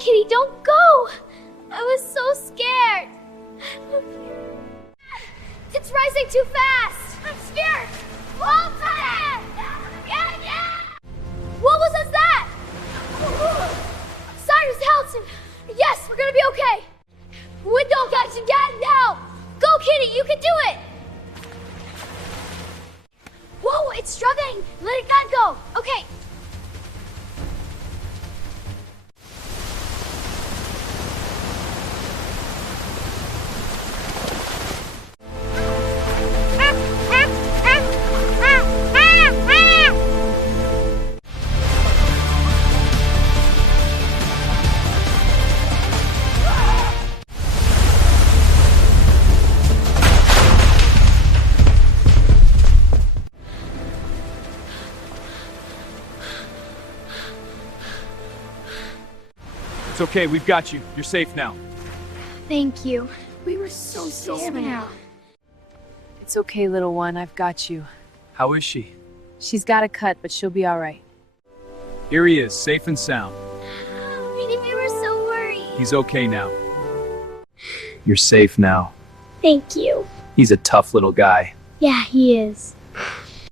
Kitty, don't go! I was so scared. It's rising too fast! I'm scared! Hold on! Yeah! What was that? Cyrus Helton! Yes, we're gonna be okay! Window action, get it now! Go, Kitty, you can do it! Whoa, it's struggling! Let it go! Okay. It's okay, we've got you. You're safe now. Thank you. We were so scared now. It's okay, little one. I've got you. How is she? She's got a cut, but she'll be all right. Here he is, safe and sound. We were so worried. He's okay now. You're safe now. Thank you. He's a tough little guy. Yeah, he is.